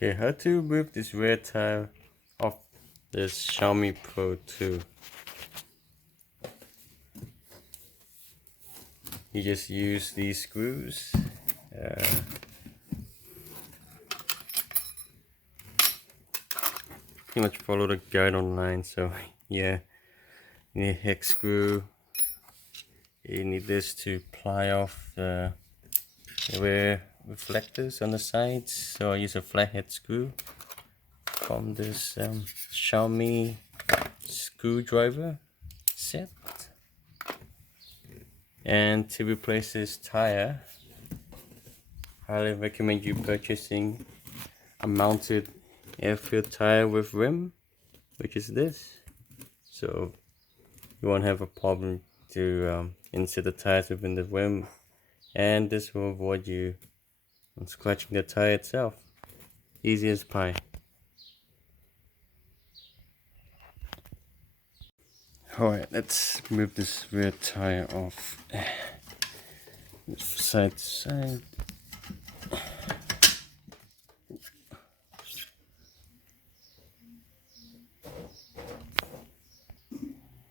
Okay, how to remove this rear tire off this Xiaomi Pro 2. You just use these screws. Pretty much follow the guide online. So yeah, you need a hex screw. You need this to ply off the rear reflectors on the sides. So I use a flathead screw from this Xiaomi screwdriver set. And to replace this tire, highly recommend you purchasing a mounted air-filled tire with rim, which is this. So you won't have a problem to insert the tires within the rim, and this will avoid you from scratching the tire itself. Easy as pie. Alright, let's move this rear tire off. Side to side.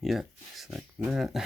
Yeah, just like that.